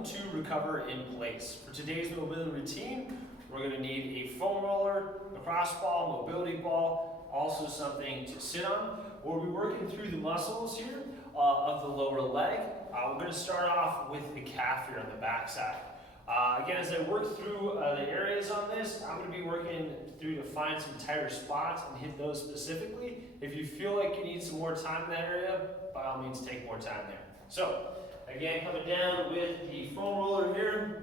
welcome to Recover in Place. For today's mobility routine, we're going to need a foam roller, a cross ball, mobility ball, also something to sit on. We'll be working through the muscles here of the lower leg. We're going to start off with the calf here on the back side. Again, as I work through the areas on this, I'm going to be working through to find some tighter spots and hit those specifically. If you feel like you need some more time in that area, by all means take more time there. So, again, coming down with the foam roller here,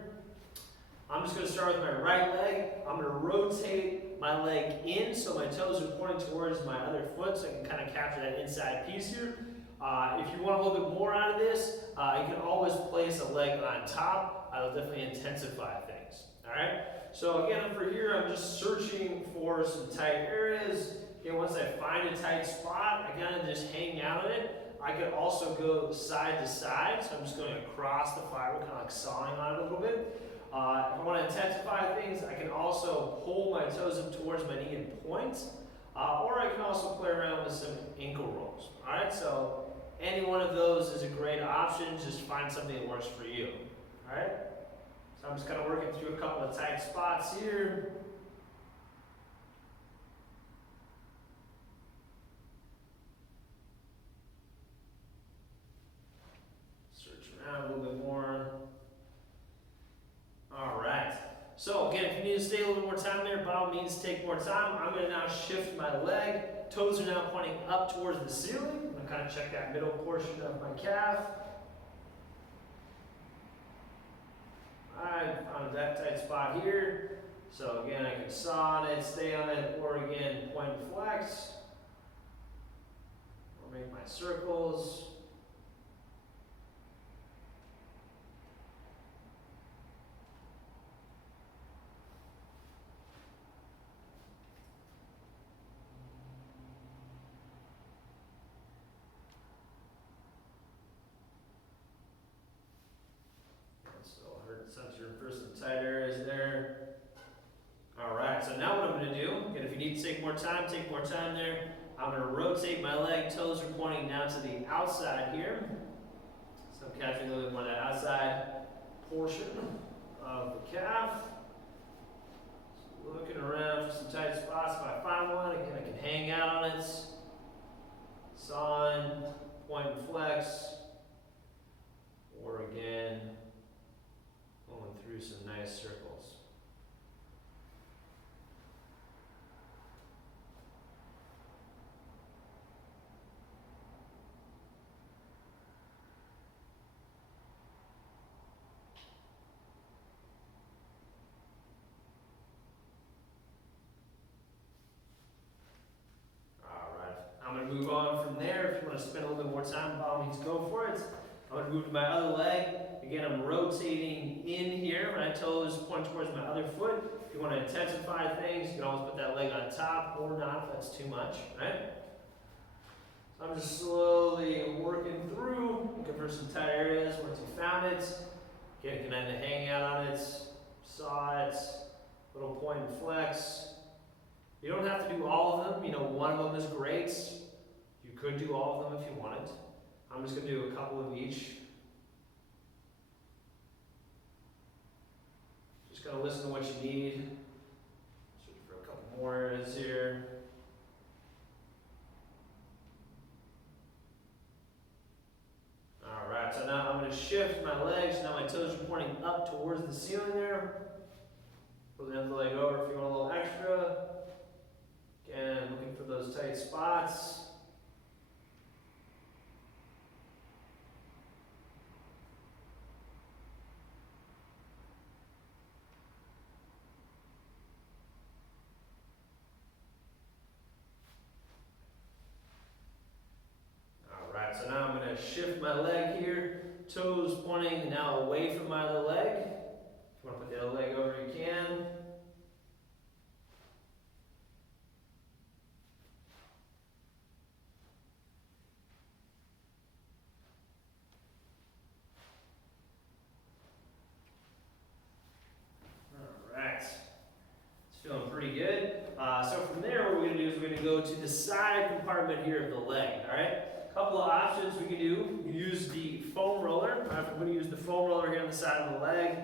I'm just going to start with my right leg. I'm going to rotate my leg in so my toes are pointing towards my other foot so I can kind of capture that inside piece here. If you want a little bit more out of this, you can always place a leg on top. That'll definitely intensify things. Alright? So again, for here, I'm just searching for some tight areas. Again, once I find a tight spot, I kind of just hang out in it. I could also go side to side, so I'm just going across the fiber, kind of like sawing on it a little bit. If I want to intensify things, I can also pull my toes up towards my knee and point, or I can also play around with some ankle rolls. Alright, so any one of those is a great option. Just find something that works for you. Alright, so I'm just kind of working through a couple of tight spots here. A little bit more. Alright. So again, if you need to stay a little more time there, by all means take more time. I'm going to now shift my leg. Toes are now pointing up towards the ceiling. I'm going to kind of check that middle portion of my calf. Alright, found that tight spot here. So again, I can saw on it, stay on it, or again, point and flex. Or make my circles. Sensor for some tight areas there. Alright, so now what I'm going to do, again, if you need to take more time there. I'm going to rotate my leg, toes are pointing now to the outside here. So I'm catching a little bit more of that outside portion of the calf. So looking around for some tight spots. If I find one, again, I can hang out on it. Saw in, point and flex. Or again, going through some nice circles. Alright, I'm going to move on from there. If you want to spend a little bit more time, by all means go for it. I'm going to move to my other leg. Again, I'm rotating in here. My toes point towards my other foot. If you want to intensify things, you can always put that leg on top or not if that's too much, right? So I'm just slowly working through, looking for some tight areas. Once you found it, again, you can end to hang out on it, saw it, little point and flex. You don't have to do all of them. You know, one of them is great. You could do all of them if you wanted. I'm just going to do a couple of each. Just going to listen to what you need. Search for a couple more areas here. Alright, so now I'm going to shift my legs. Now my toes are pointing up towards the ceiling there. Pull the other leg over if you want a little extra. Again, looking for those tight spots. So now I'm going to shift my leg here, toes pointing now away from my other leg. If you want to put the other leg over, you can. Alright, it's feeling pretty good. So from there, what we're going to do is we're going to go to the side compartment here of the leg. Alright. Couple of options we can do. Use the foam roller. Right, I'm going to use the foam roller here on the side of the leg.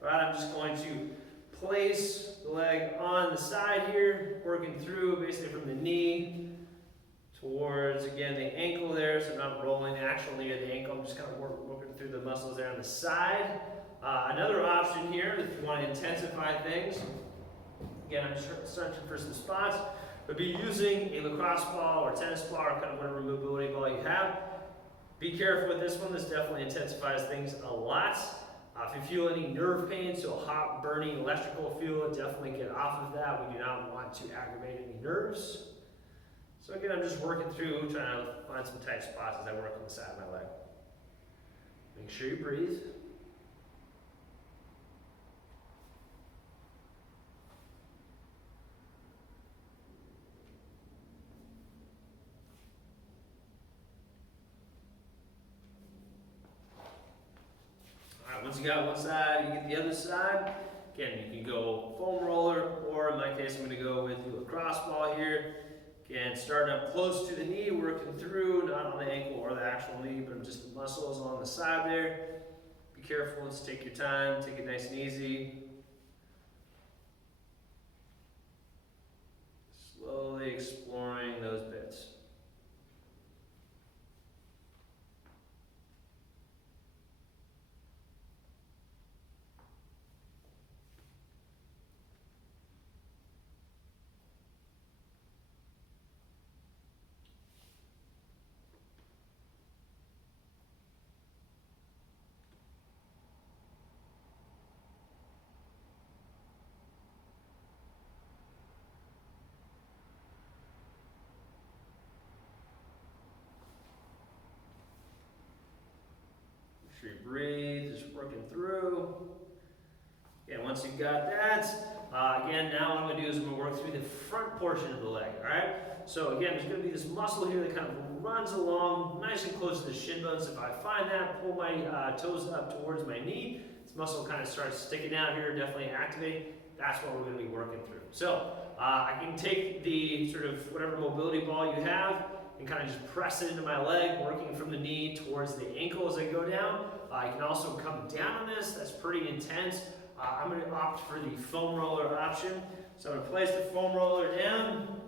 Right, I'm just going to place the leg on the side here, working through basically from the knee towards, again, the ankle there. So I'm not rolling the actual knee or the ankle. I'm just kind of working through the muscles there on the side. Another option here, if you want to intensify things, again, I'm just searching for some spots, would be using a lacrosse ball or tennis ball or kind of whatever mobility ball you have. Be careful with this one. This definitely intensifies things a lot. If you feel any nerve pain, so hot, burning, electrical feel, definitely get off of that. We do not want to aggravate any nerves. So again, I'm just working through, trying to find some tight spots as I work on the side of my leg. Make sure you breathe. Once you got one side, you get the other side. Again, you can go foam roller, or in my case, I'm going to go with the lacrosse ball here. Again, starting up close to the knee, working through, not on the ankle or the actual knee, but just the muscles along the side there. Be careful, just take your time, take it nice and easy. Slowly exploring those bits. Make sure you breathe, just working through. And once you've got that, again, now what I'm going to do is I'm going to work through the front portion of the leg, all right? So again, there's going to be this muscle here that kind of runs along nice and close to the shin bones. If I find that, pull my toes up towards my knee. This muscle kind of starts sticking out here, definitely activate. That's what we're going to be working through. So I can take the sort of whatever mobility ball you have and kind of just press it into my leg, working from the knee towards the ankle as I go down. You can also come down on this. That's pretty intense. I'm going to opt for the foam roller option. So I'm going to place the foam roller down,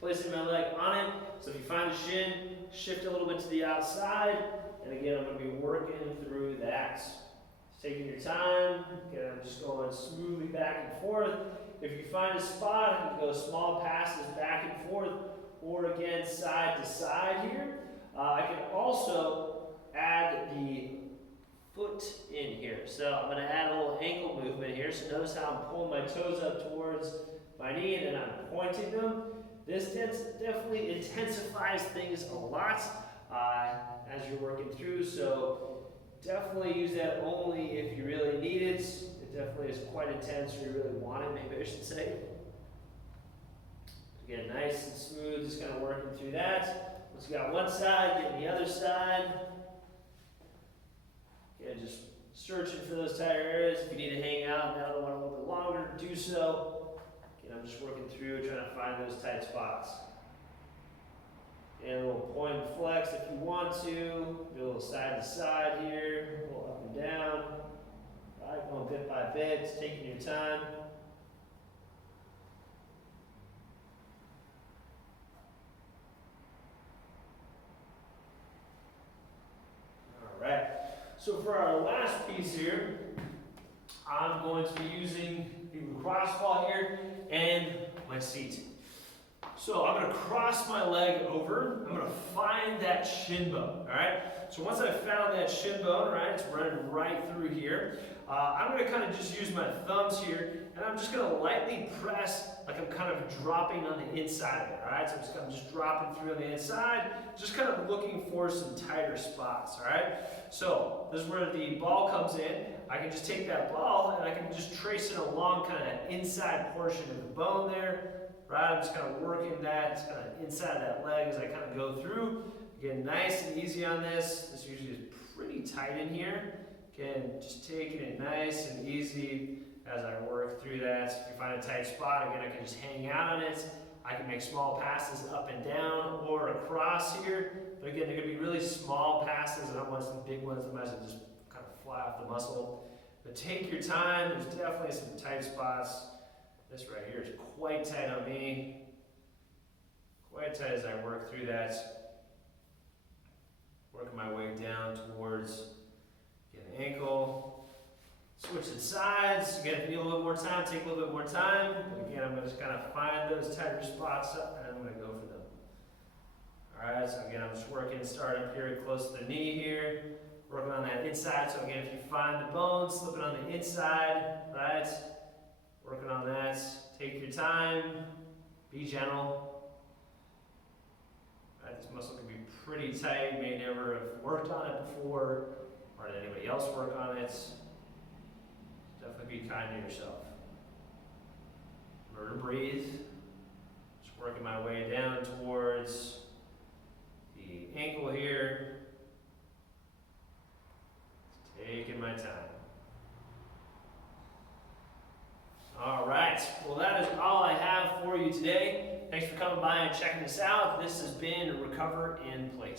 placing my leg on it. So if you find the shin, shift a little bit to the outside. And again, I'm going to be working through that. Just taking your time. Again, I'm just going smoothly back and forth. If you find a spot, you can go small passes back and forth, or again, side to side here. I can also add the foot in here. So I'm going to add a little ankle movement here. So notice how I'm pulling my toes up towards my knee and then I'm pointing them. This definitely intensifies things a lot as you're working through. So definitely use that only if you really need it. It definitely is quite intense or you really want it, maybe I should say. Again, nice and smooth, just kind of working through that. Once you got one side, getting the other side. Again, just searching for those tighter areas. If you need to hang out and another one a little bit longer, do so. Again, I'm just working through, trying to find those tight spots. And a little point and flex if you want to. Do a little side to side here, a little up and down. All right, going bit by bit, just taking your time. All right. So for our last piece here, I'm going to be using the lacrosse ball here and my seat. So I'm going to cross my leg over. I'm going to find that shin bone, all right? So once I've found that shin bone, right, it's running right through here, I'm going to kind of just use my thumbs here, and I'm just going to lightly press like I'm kind of dropping on the inside of it, all right? So I'm just dropping through on the inside, just kind of looking for some tighter spots, all right? So this is where the ball comes in. I can just take that ball and I can just trace it along kind of that inside portion of the bone there. Right, I'm just kind of working that, just kind of inside that leg as I kind of go through. Again, nice and easy on this. This usually is pretty tight in here. Again, just taking it nice and easy as I work through that. If you find a tight spot, again, I can just hang out on it. I can make small passes up and down or across here. But again, they're gonna be really small passes. I don't want some big ones that might just kind of fly off the muscle. But take your time. There's definitely some tight spots. This right here is quite tight on me. Quite tight as I work through that. Working my way down towards the ankle. Switching sides. Again, if you need a little more time, take a little bit more time. But again, I'm going to just kind of find those tighter spots up and I'm going to go for them. Alright, so again, I'm just working, starting up here close to the knee here. Working on that inside. So again, if you find the bone, slip it on the inside. Right? Working on that. Take your time. Be gentle. Right, this muscle can be pretty tight. You may never have worked on it before, or did anybody else work on it. Definitely be kind to yourself. Remember to breathe. Just working my way down towards the ankle here. Taking my time. All right, well that is all I have for you today. Thanks for coming by and checking this out. This has been Recover in Place.